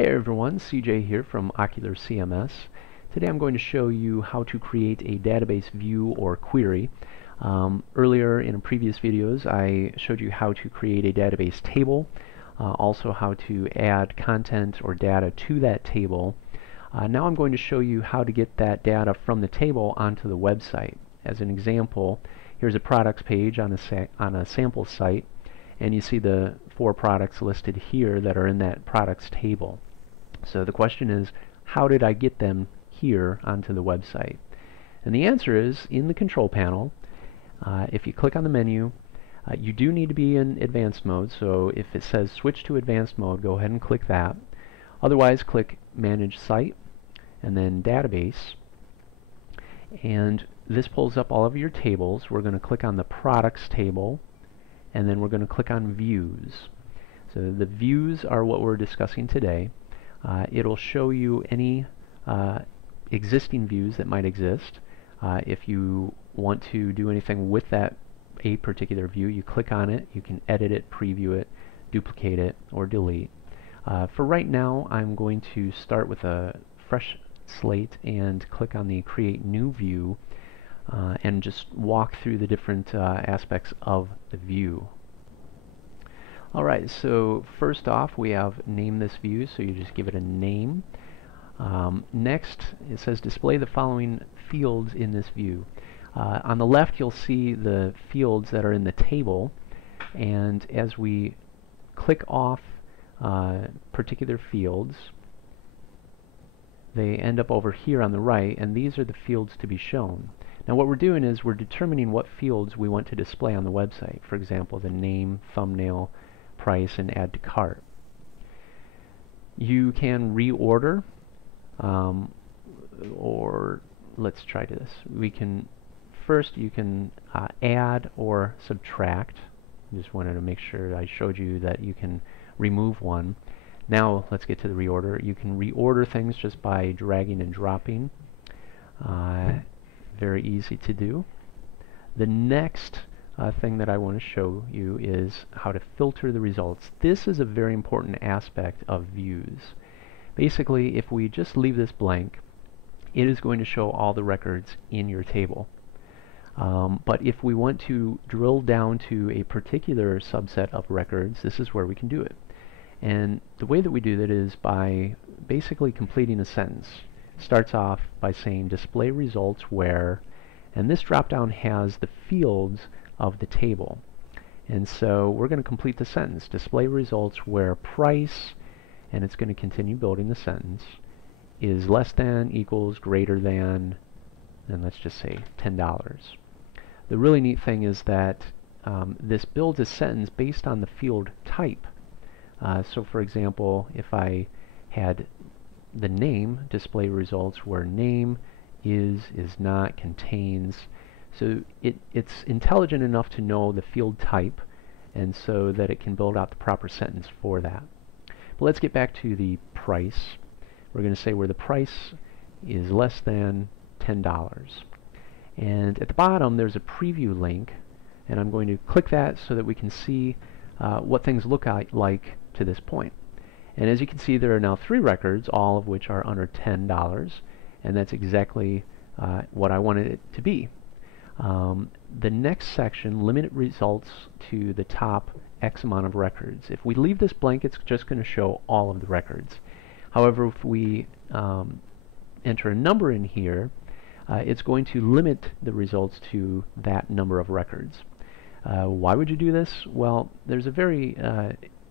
Hey everyone, CJ here from Ocular CMS. Today I'm going to show you how to create a database view or query. Earlier in previous videos I showed you how to create a database table, also how to add content or data to that table. Now I'm going to show you how to get that data from the table onto the website. As an example, here's a products page on a sample site, and you see the 4 products listed here that are in that products table. So the question is, how did I get them here onto the website? And the answer is in the control panel. If you click on the menu, you do need to be in advanced mode, so if it says switch to advanced mode, go ahead and click that. Otherwise, click manage site and then database, and this pulls up all of your tables. We're going to click on the products table, and then we're going to click on views. So the views are what we're discussing today. It'll show you any existing views that might exist. If you want to do anything with a particular view, you click on it, you can edit it, preview it, duplicate it, or delete. For right now, I'm going to start with a fresh slate and click on the create new view and just walk through the different aspects of the view. Alright, so first off we have name this view, so you just give it a name. Next it says display the following fields in this view. On the left you'll see the fields that are in the table, and as we click off particular fields, they end up over here on the right, and these are the fields to be shown. Now what we're doing is we're determining what fields we want to display on the website. For example, the name, thumbnail, price, and add to cart. You can reorder, or let's try this. You can add or subtract. Just wanted to make sure I showed you that you can remove one. Now let's get to the reorder. You can reorder things just by dragging and dropping. Very easy to do. The next thing that I want to show you is how to filter the results. This is a very important aspect of views. Basically, if we just leave this blank, it is going to show all the records in your table. But if we want to drill down to a particular subset of records, this is where we can do it. And the way that we do that is by basically completing a sentence. It starts off by saying display results where, and this drop down has the fields of the table. And so we're going to complete the sentence. Display results where price, and it's going to continue building the sentence, is less than, equals, greater than, and let's just say $10. The really neat thing is that this builds a sentence based on the field type. So for example, if I had the name, display results where name is not, contains. So it's intelligent enough to know the field type, and so that it can build out the proper sentence for that. But let's get back to the price. We're going to say where the price is less than $10. And at the bottom there's a preview link, and I'm going to click that so that we can see what things look like to this point. And as you can see, there are now 3 records, all of which are under $10, and that's exactly what I wanted it to be. The next section, limit results to the top X amount of records. If we leave this blank, it's just going to show all of the records. However, if we enter a number in here, it's going to limit the results to that number of records. Why would you do this? Well, there's a very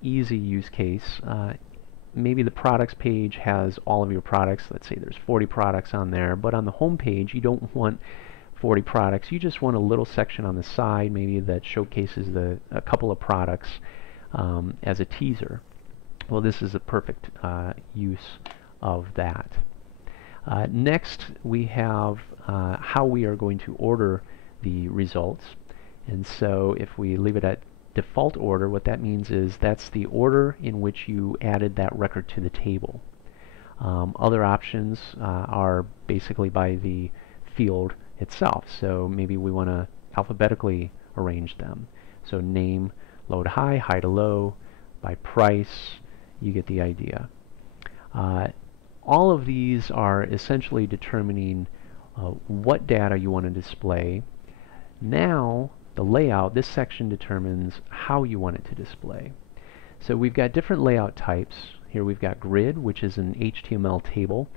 easy use case. Maybe the products page has all of your products. Let's say there's 40 products on there, but on the home page you don't want 40 products. You just want a little section on the side, maybe that showcases a couple of products as a teaser. Well, this is a perfect use of that. Next, we have how we are going to order the results. And so if we leave it at default order, what that means is that's the order in which you added that record to the table. Other options are basically by the field itself. So maybe we want to alphabetically arrange them. So name, load high, high to low, by price, you get the idea. Uh, all of these are essentially determining what data you want to display. Now, the layout, this section determines how you want it to display. So we've got different layout types. Here we've got grid, which is an HTML table.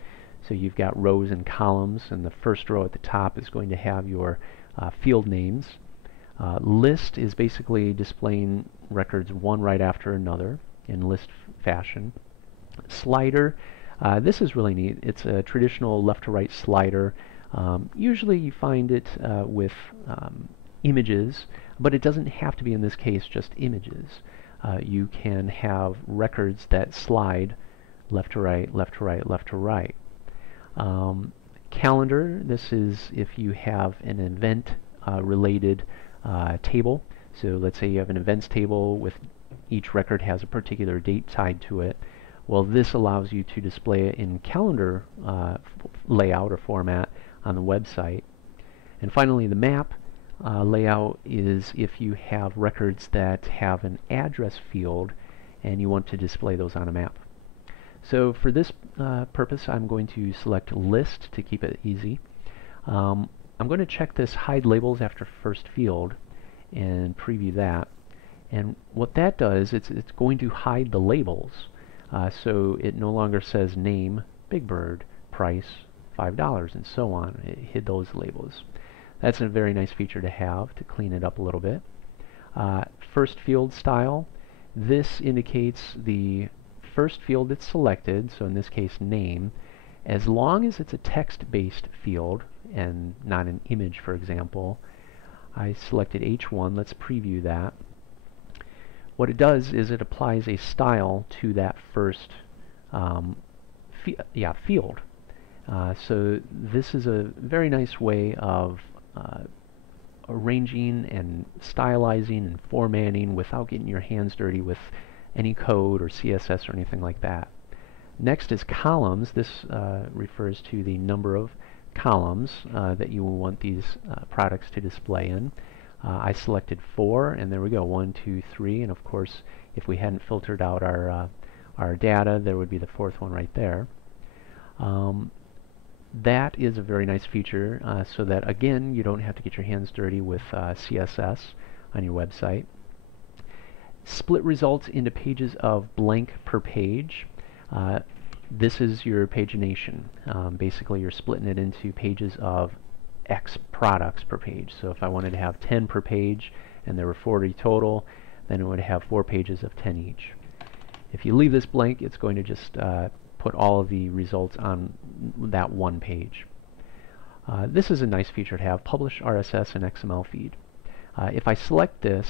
So you've got rows and columns, and the first row at the top is going to have your field names. List is basically displaying records one right after another in list fashion. Slider, this is really neat. It's a traditional left to right slider. Usually you find it with images, but it doesn't have to be in this case just images. You can have records that slide left to right, left to right, left to right. Calendar, this is if you have an event related table. So let's say you have an events table with each record has a particular date tied to it. Well, this allows you to display it in calendar layout or format on the website. And finally, the map layout is if you have records that have an address field and you want to display those on a map. So for this purpose, I'm going to select list to keep it easy. I'm going to check this hide labels after first field and preview that. And what that does, it's going to hide the labels. So it no longer says name, Big Bird, price, $5, and so on. It hid those labels. That's a very nice feature to have to clean it up a little bit. First field style. This indicates the first field that's selected, so in this case name, as long as it's a text-based field and not an image, for example. I selected H1. Let's preview that. What it does is it applies a style to that first field. So this is a very nice way of arranging and stylizing and formatting without getting your hands dirty with any code or CSS or anything like that. Next is columns. This refers to the number of columns that you will want these products to display in. I selected 4, and there we go, 1, 2, 3, and of course if we hadn't filtered out our data, there would be the 4th one right there. That is a very nice feature so that again you don't have to get your hands dirty with CSS on your website. Split results into pages of blank per page. This is your pagination. Basically you're splitting it into pages of X products per page. So if I wanted to have 10 per page and there were 40 total, then it would have 4 pages of 10 each. If you leave this blank, it's going to just put all of the results on that one page. This is a nice feature to have, publish RSS and XML feed. If I select this,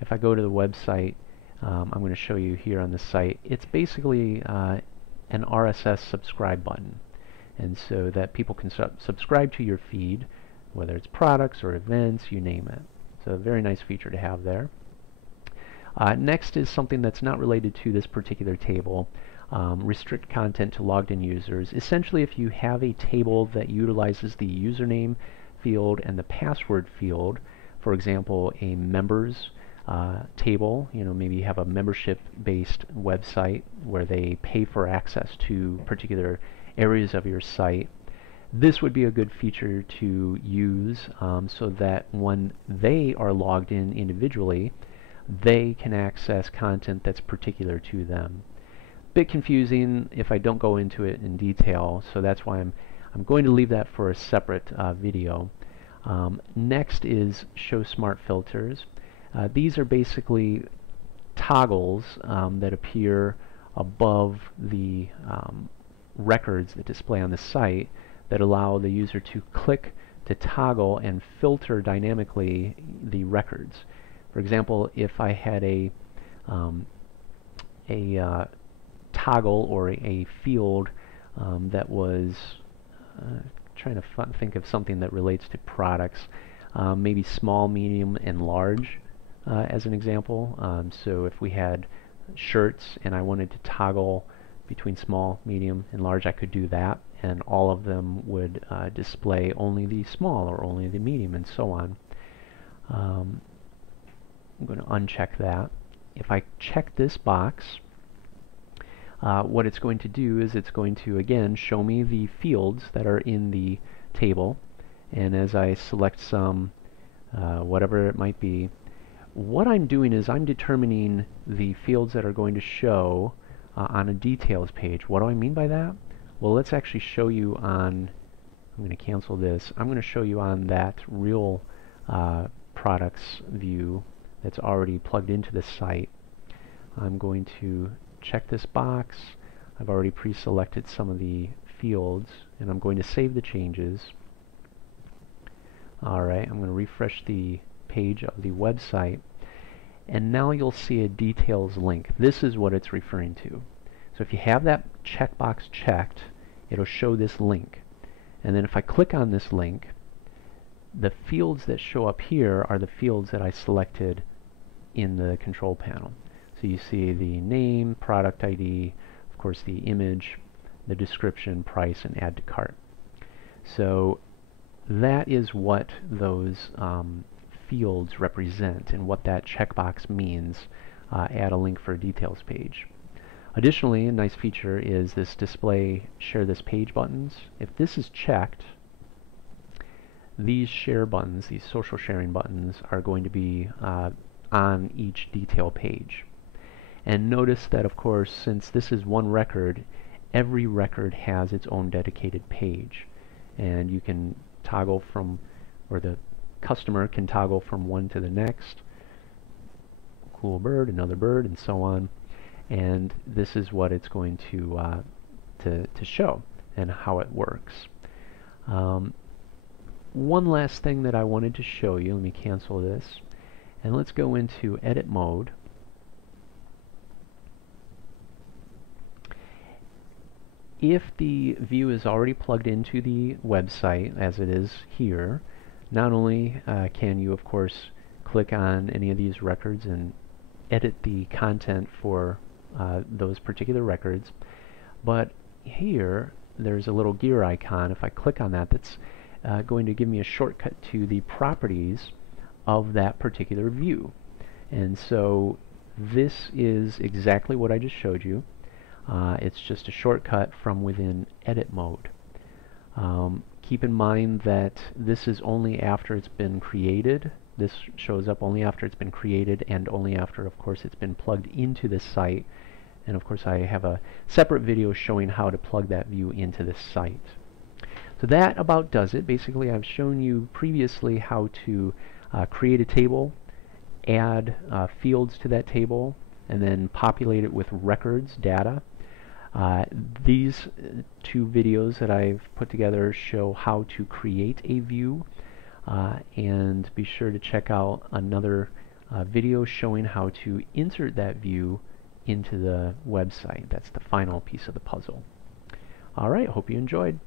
if I go to the website, I'm going to show you here on the site, it's basically an RSS subscribe button. And so that people can subscribe to your feed, whether it's products or events, you name it. So a very nice feature to have there. Next is something that's not related to this particular table. Restrict content to logged in users. Essentially, if you have a table that utilizes the username field and the password field, for example, a members table, maybe you have a membership-based website where they pay for access to particular areas of your site, this would be a good feature to use so that when they are logged in individually, they can access content that's particular to them. Bit confusing if I don't go into it in detail, so that's why I'm going to leave that for a separate video. Next is show smart filters. These are basically toggles that appear above the records that display on the site that allow the user to click to toggle and filter dynamically the records. For example, if I had a toggle or a field that was trying to think of something that relates to products, maybe small, medium, and large as an example. So if we had shirts and I wanted to toggle between small, medium, and large, I could do that, and all of them would display only the small or only the medium, and so on. I'm going to uncheck that. If I check this box, what it's going to do is it's going to again show me the fields that are in the table, and as I select some, whatever it might be, what I'm doing is I'm determining the fields that are going to show on a details page. What do I mean by that? Well, let's actually show you on, I'm going to cancel this, I'm going to show you on that real products view that's already plugged into the site. I'm going to check this box. I've already pre-selected some of the fields, and I'm going to save the changes. Alright, I'm going to refresh the page of the website, and now you'll see a details link. This is what it's referring to. So if you have that checkbox checked, it'll show this link. And then if I click on this link, the fields that show up here are the fields that I selected in the control panel. So you see the name, product ID, of course the image, the description, price, and add to cart. So that is what those fields represent and what that checkbox means. Add a link for a details page. Additionally, a nice feature is this display share this page buttons. If this is checked, these share buttons, these social sharing buttons, are going to be on each detail page. And notice that, of course, since this is one record, every record has its own dedicated page. And you can toggle from, or the customer can toggle from one to the next. Cool bird, another bird, and so on. And this is what it's going to show and how it works. One last thing that I wanted to show you, let me cancel this, and let's go into edit mode. If the view is already plugged into the website, as it is here, not only can you, of course, click on any of these records and edit the content for those particular records, but here there's a little gear icon. If I click on that, that's going to give me a shortcut to the properties of that particular view. And so this is exactly what I just showed you. It's just a shortcut from within edit mode. Keep in mind that this is only after it's been created. This shows up only after it's been created and only after, of course, it's been plugged into this site. And of course, I have a separate video showing how to plug that view into this site. So that about does it. Basically, I've shown you previously how to create a table, add fields to that table, and then populate it with records, data. These two videos that I've put together show how to create a view, and be sure to check out another video showing how to insert that view into the website. That's the final piece of the puzzle. Alright, hope you enjoyed.